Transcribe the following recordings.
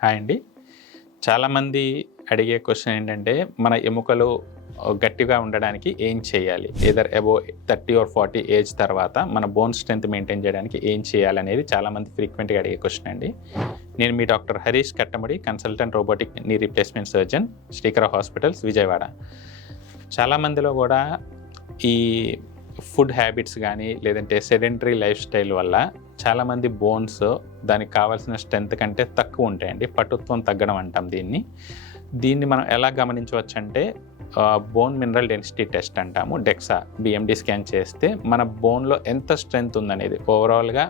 Hi అండి. చాలామంది అడిగే క్వశ్చన్ ఏంటంటే, మన ఎముకలు గట్టిగా ఉండడానికి ఏం చేయాలి? ఎయిదర్ అబోవ్ 30 ఆర్ 40 ఏజ్ తర్వాత మన బోన్ స్ట్రెంత్ మెయింటైన్ చేయడానికి ఏం చేయాలనేది చాలామంది ఫ్రీక్వెంట్‌గా అడిగే క్వశ్చన్ అండి. నేను మీ doctor Harish Kattamadi, consultant robotic knee replacement surgeon, Srikara hospitals, Vijayawada. చాలామందిలో కూడా ఈ ఫుడ్ హ్యాబిట్స్ గానీ, లేదంటే సెడెంటరీ లైఫ్ స్టైల్ వల్ల చాలామంది బోన్స్ దానికి కావాల్సిన స్ట్రెంత్ కంటే తక్కువ ఉంటాయండి. పటుత్వం తగ్గడం అంటాం దీన్ని. దీన్ని మనం ఎలా గమనించవచ్చంటే బోన్ మినరల్ డెన్సిటీ టెస్ట్ అంటాము. డెక్సా బిఎండి స్కాన్ చేస్తే మన బోన్‌లో ఎంత స్ట్రెంత్ ఉందనేది ఓవరాల్‌గా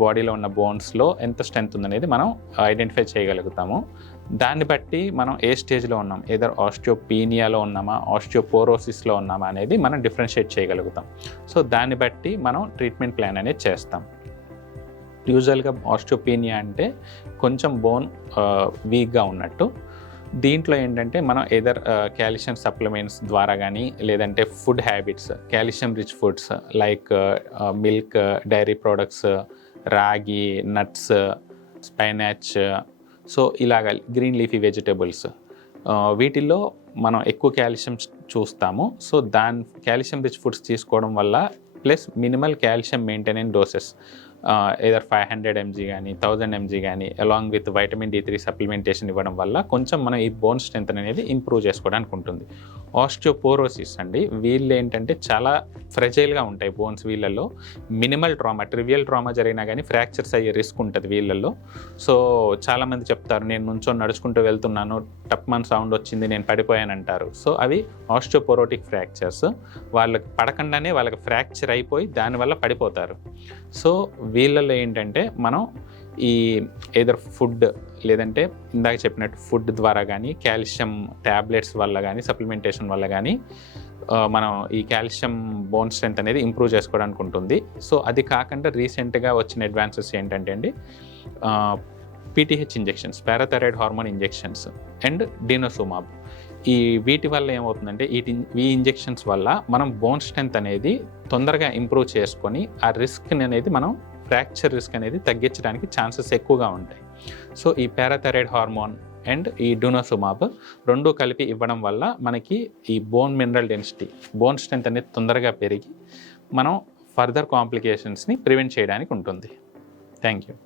బాడీలో ఉన్న బోన్స్‌లో ఎంత స్ట్రెంత్ ఉందనేది మనం ఐడెంటిఫై చేయగలుగుతాము. దాన్ని బట్టి మనం ఏ స్టేజ్‌లో ఉన్నాం, ఎయిదర్ ఆస్టియోపీనియాలో ఉన్నామా, ఆస్టియోపోరోసిస్‌లో ఉన్నామా అనేది మనం డిఫరెన్షియేట్ చేయగలుగుతాం. సో దాన్ని బట్టి మనం ట్రీట్మెంట్ ప్లాన్ అనేది చేస్తాం. యూజువల్‌గా ఆస్టియోపీనియా అంటే కొంచెం బోన్ వీక్‌గా ఉన్నట్టు. దీంట్లో ఏంటంటే మనం ఎయిదర్ కాల్షియం సప్లిమెంట్స్ ద్వారా కానీ, లేదంటే food habits, calcium rich foods like milk, dairy products, ragi, nuts, spinach, so ఇలాగ గ్రీన్ లీఫీ వెజిటబుల్స్, వీటిల్లో మనం ఎక్కువ కాల్షియం చూస్తాము. సో కాల్షియం రిచ్ ఫుడ్స్ తీసుకోవడం వల్ల plus minimal calcium maintenance doses either 500 mg కానీ 1000 mg కానీ along with vitamin D3 supplementation ఇవ్వడం వల్ల కొంచెం మనం ఈ బోన్ స్ట్రెంత్ అనేది ఇంప్రూవ్ చేసుకోవడానికి ఉంటుంది. ఆస్టియోపోరోసిస్ అండి, వీళ్ళు ఏంటంటే చాలా ఫ్రెజైల్గా ఉంటాయి బోన్స్. వీళ్ళల్లో మినిమల్ ట్రివియల్ ట్రామా జరిగినా కానీ ఫ్రాక్చర్స్ అయ్యే రిస్క్ ఉంటుంది వీళ్ళల్లో. సో చాలామంది చెప్తారు, నేను నుంచొని నడుచుకుంటూ వెళ్తున్నాను, టప్మన్ సౌండ్ వచ్చింది, నేను పడిపోయానంటారు. సో అవి ఆస్టియోపోరోటిక్ ఫ్రాక్చర్స్. వాళ్ళకి పడకుండానే వాళ్ళకి ఫ్రాక్చర్ అయిపోయి దానివల్ల పడిపోతారు. సో వీళ్ళల్లో ఏంటంటే మనం ఈ ఎయిదర్ ఫుడ్, లేదంటే ఇందాక చెప్పినట్టు ఫుడ్ ద్వారా కానీ, కాల్షియం ట్యాబ్లెట్స్ వల్ల కానీ, సప్లిమెంటేషన్ వల్ల కానీ మనం ఈ కాల్షియం బోన్ స్ట్రెంత్ అనేది ఇంప్రూవ్ చేసుకోవడానికి ఉంటుంది. సో అది కాకుండా రీసెంట్గా వచ్చిన అడ్వాన్సెస్ ఏంటంటే అండి, PTH injections, parathyroid hormone injections and denosumab. వీటి వల్ల ఏమవుతుందంటే ఈ ఇంజెక్షన్స్ వల్ల మనం బోన్ స్ట్రెంత్ అనేది తొందరగా ఇంప్రూవ్ చేసుకొని ఆ రిస్క్ అనేది మనం ఫ్రాక్చర్ రిస్క్ అనేది తగ్గించడానికి ఛాన్సెస్ ఎక్కువగా ఉంటాయి. సో ఈ పారాథైరాయిడ్ హార్మోన్ అండ్ ఈ డినోసుమాబ్ రెండు కలిపి ఇవ్వడం వల్ల మనకి ఈ bone mineral density, bone strength అనేది తొందరగా పెరిగి మనం ఫర్దర్ కాంప్లికేషన్స్ని ప్రివెంట్ చేయడానికి ఉంటుంది. Thank you.